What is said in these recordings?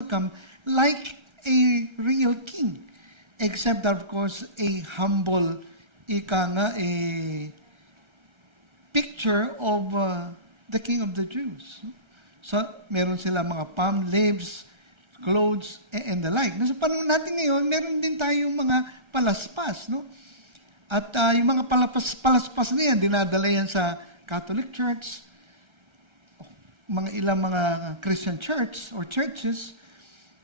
welcome like a real king. Except that, of course, a humble, a picture of the King of the Jews. So, meron sila mga palm leaves, clothes, and the like. Sa panahon natin ngayon, meron din tayong mga palaspas, no? At yung mga palaspas na yan, dinadala yan sa Catholic Church, ilang mga Christian church or churches,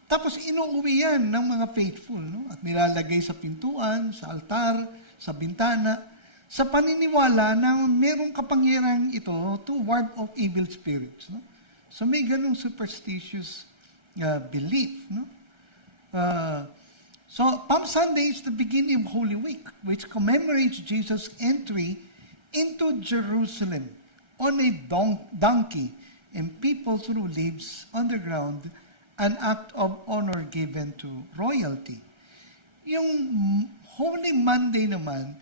tapos inuuwi yan ng mga faithful, no? At nilalagay sa pintuan, sa altar, sa bintana, sa paniniwala na merong kapangyarang ito to ward off evil spirits, no? So may ganung superstitious belief, no? So Palm Sunday is the beginning of Holy Week, which commemorates Jesus' entry into Jerusalem on a donkey, and people threw leaves on the ground, an act of honor given to royalty. Yung Holy Monday naman,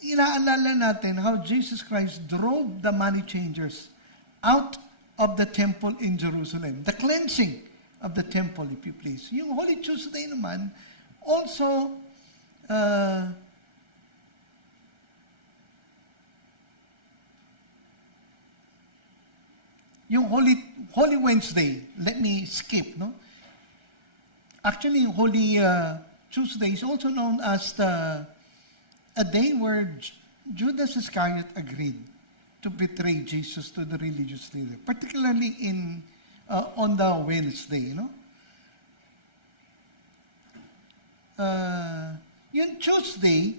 inaalala natin how Jesus Christ drove the money changers out of the temple in Jerusalem. The cleansing of the temple, if you please. Yung Holy Tuesday naman, also, yung Holy Wednesday, let me skip, no? Actually, Holy Tuesday is also known as a day where Judas Iscariot agreed to betray Jesus to the religious leader, particularly on the Wednesday, no? Yung Tuesday,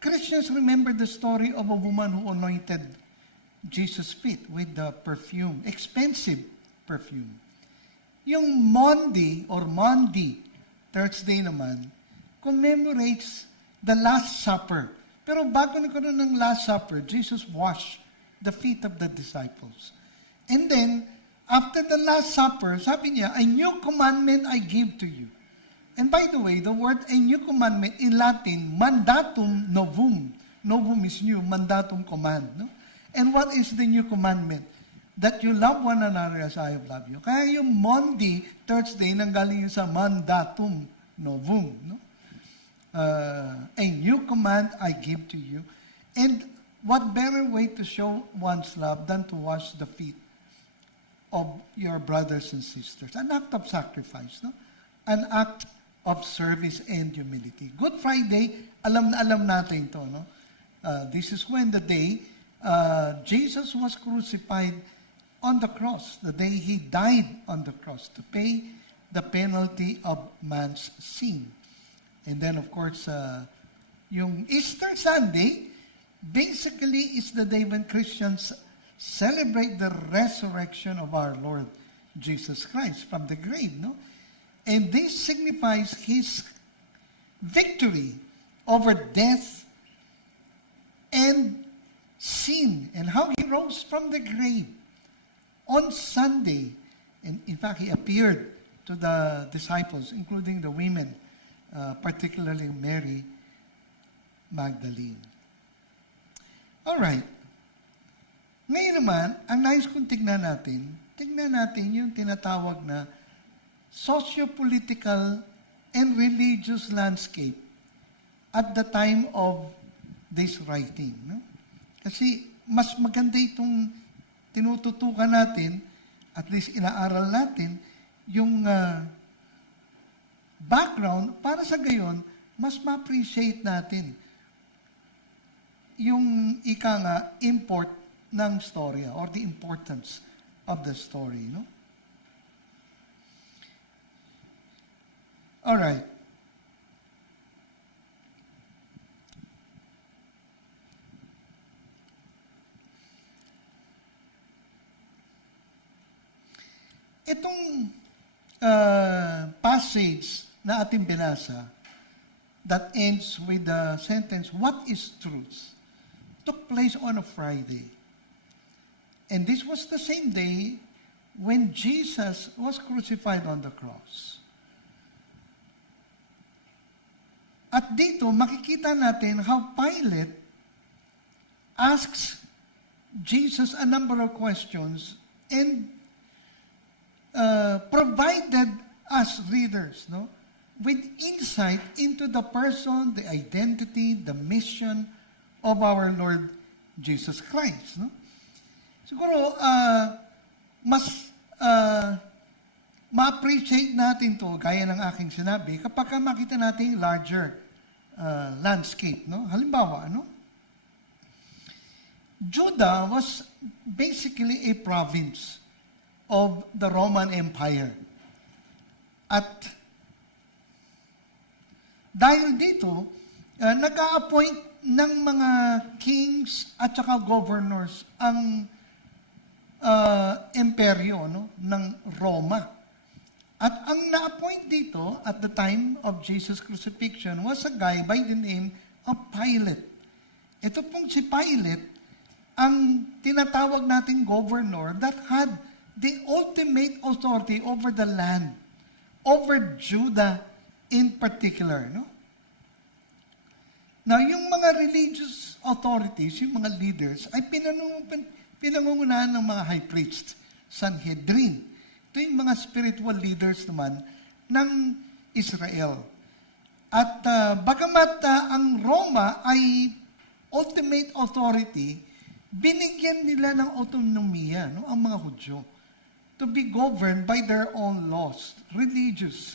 Christians remember the story of a woman who anointed Jesus' feet with the perfume, expensive perfume. Yung Monday, Thursday naman, commemorates the Last Supper. Pero bago nagkaroon ng Last Supper, Jesus washed the feet of the disciples. And then, after the Last Supper, sabi niya, a new commandment I give to you. And by the way, the word a new commandment in Latin, mandatum novum. Novum is new, mandatum command. No? And what is the new commandment? That you love one another as I have loved you. Kaya yung Monday, Thursday, nanggaling sa mandatum novum. No? A new command I give to you. And what better way to show one's love than to wash the feet of your brothers and sisters? An act of sacrifice, no? An act of service and humility. Good Friday, alam na alam natin ito, no? This is when the day Jesus was crucified on the cross, the day He died on the cross to pay the penalty of man's sin. And then, of course, yung Easter Sunday, basically is the day when Christians celebrate the resurrection of our Lord Jesus Christ from the grave, no? And this signifies His victory over death and sin, and how He rose from the grave on Sunday. And in fact, He appeared to the disciples, including the women, particularly Mary Magdalene. All right. Ngayon naman, ang nais kong tignan natin yung tinatawag na socio-political and religious landscape at the time of this writing. No? Kasi mas maganda itong tinututukan natin, at least inaaral natin, yung background para sa gayon, mas ma-appreciate natin yung import ng storya or the importance of the story. No? All right. Itong passage na ating binasa that ends with the sentence, "What is truth?" took place on a Friday. And this was the same day when Jesus was crucified on the cross. At dito, makikita natin how Pilate asks Jesus a number of questions, and provided us readers, no, with insight into the person, the identity, the mission of our Lord Jesus Christ. No? Siguro, mas ma-appreciate natin to, gaya ng aking sinabi, kapag makita natin yung larger landscape. No? Halimbawa, Judah was basically a province of the Roman Empire. At dahil dito, nag-a-appoint ng mga kings at saka governors ang imperyo ng Roma. At ang na-appoint dito at the time of Jesus' crucifixion was a guy by the name of Pilate. Ito pong si Pilate, ang tinatawag nating governor that had the ultimate authority over the land, over Judah in particular. No? Now, yung mga religious authorities, yung mga leaders, ay pinangungunahan ng mga high priests, Sanhedrin. Ito yung mga spiritual leaders naman ng Israel. At bagamat ang Roma ay ultimate authority, binigyan nila ng autonomiya, ang mga Hudyo, to be governed by their own laws, religious,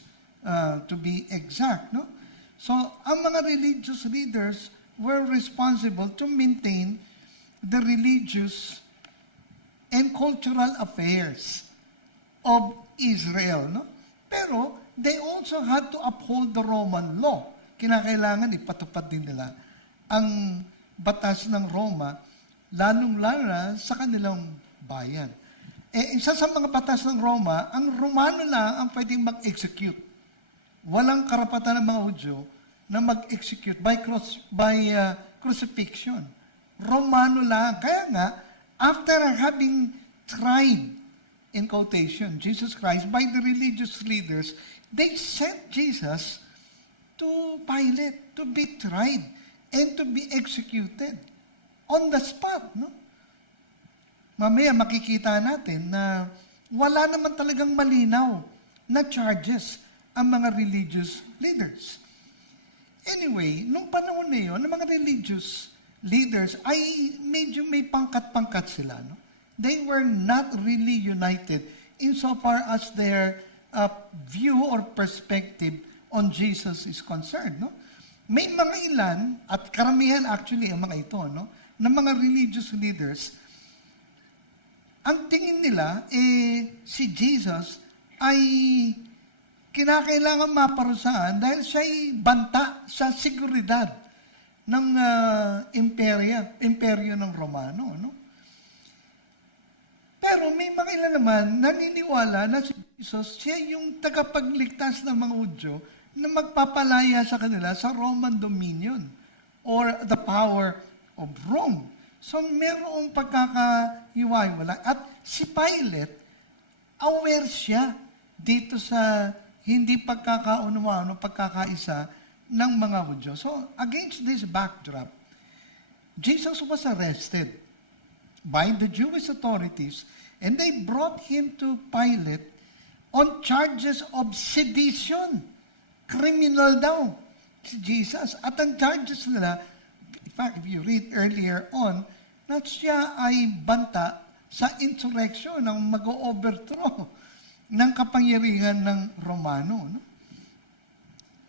to be exact. No? So, ang mga religious leaders were responsible to maintain the religious and cultural affairs of Israel. No? Pero, they also had to uphold the Roman law. Kinakailangan ipatupad din nila ang batas ng Roma, lalong-lalo na sa kanilang bayan. Isa sa mga batas ng Roma, ang Romano lang ang pwedeng mag-execute. Walang karapatan ng mga Hudyo na mag-execute by crucifixion. Romano lang. Kaya nga, after having tried, in quotation, Jesus Christ by the religious leaders, they sent Jesus to Pilate to be tried and to be executed on the spot. No? Mamaya makikita natin na wala naman talagang malinaw na charges ang mga religious leaders. Anyway, nung panahon na yun, ang mga religious leaders ay medyo may pangkat-pangkat sila. No? They were not really united insofar as their view or perspective on Jesus is concerned. No? May mga ilan, at karamihan actually ang mga ito, na mga religious leaders, ang tingin nila, si Jesus ay kinakailangan maparusahan dahil siya'y banta sa seguridad ng imperyo ng Romano. No? Pero may mga ilan naman naniniwala na si Jesus, siya yung tagapagligtas ng mga Hudyo na magpapalaya sa kanila sa Roman dominion or the power of Rome. So, merong pagkakaiwaiwala. At si Pilate, aware siya dito sa hindi pagkakaunawaan o pagkakaisa ng mga Hudyo. So, against this backdrop, Jesus was arrested by the Jewish authorities and they brought him to Pilate on charges of sedition. Criminal daw si Jesus. At ang charges nila, in fact, if you read earlier on, na siya ay banta sa insurrection ng mag-overthrow ng kapangyarihan ng Romano. No?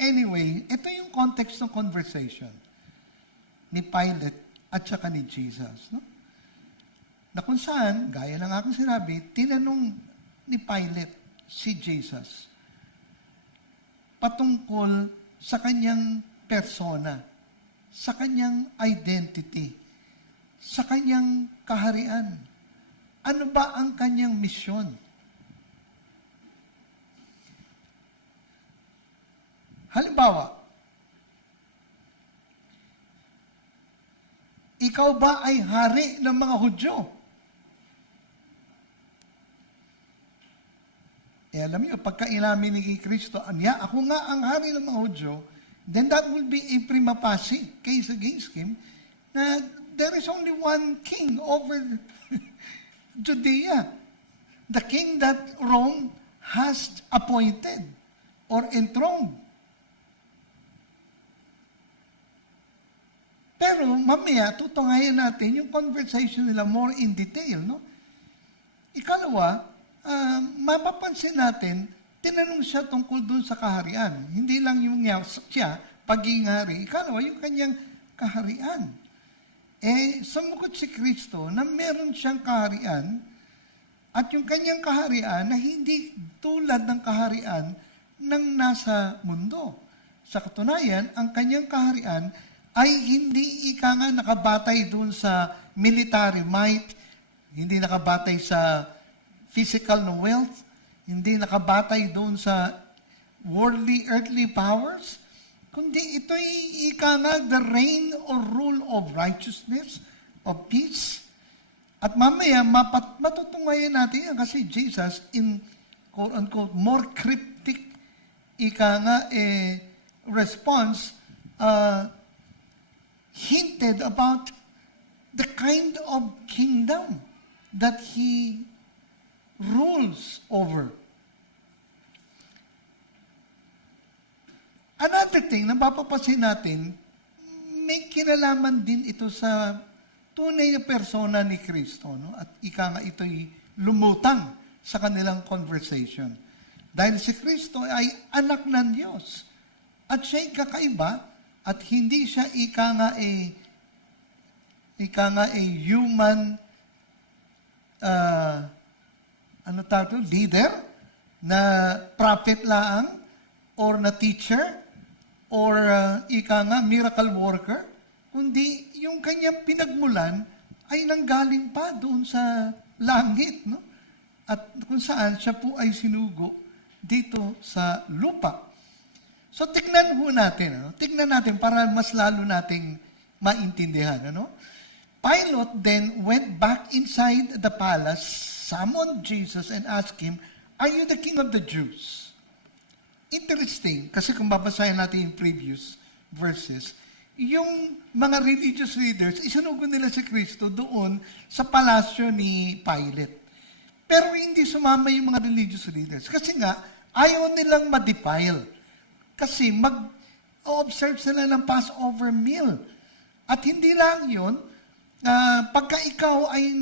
Anyway, ito yung context ng conversation ni Pilate at saka ni Jesus. No? Na kung saan, gaya ng aking sinabi, tinanong ni Pilate si Jesus patungkol sa kanyang persona, sa kanyang identity, sa kanyang kaharian. Ano ba ang kanyang misyon? Halimbawa, ikaw ba ay hari ng mga Hudyo? Alam niyo, pagka inamin ni Kristo, ako nga ang hari ng mga Hudyo, then that will be a prima facie case against him na there is only one king over Judea. the king that Rome has appointed or enthroned. Pero mamaya, tutungayan natin yung conversation nila more in detail. No? Ikalawa, mapapansin natin, tinanong siya tungkol dun sa kaharian. Hindi lang yung siya, pagiging hari. Ikalawa, yung kanyang kaharian. Sumugot si Kristo na meron siyang kaharian at yung kanyang kaharian na hindi tulad ng kaharian ng nasa mundo. Sa katunayan, ang kanyang kaharian ay hindi nga nakabatay doon sa military might, hindi nakabatay sa physical na wealth, hindi nakabatay doon sa worldly, earthly powers, kundi ito'y the reign or rule of righteousness, of peace. At mamaya, matutungayan natin yan kasi Jesus, in quote-unquote, more cryptic, response, hinted about the kind of kingdom that He rules over. Another thing na mapapansin natin, may kinalaman din ito sa tunay na persona ni Kristo. No? At ito'y lumutang sa kanilang conversation. Dahil si Kristo ay anak ng Diyos. At siya'y kakaiba at hindi siya human leader na prophet lang or na teacher or miracle worker, kundi yung kanyang pinagmulan ay nanggaling pa doon sa langit, no? At kung saan siya po ay sinugo dito sa lupa. So, tignan natin para mas lalo nating maintindihan. Ano? Pilate then went back inside the palace, summoned Jesus, and asked him, "Are you the king of the Jews?" Interesting, kasi kung babasahin natin yung previous verses, yung mga religious leaders, isinugo nila si Kristo doon sa palasyo ni Pilate. Pero hindi sumama yung mga religious leaders. Kasi nga, ayaw nilang ma-defile. Kasi mag-observe sila ng Passover meal. At hindi lang yun, pagka ikaw ay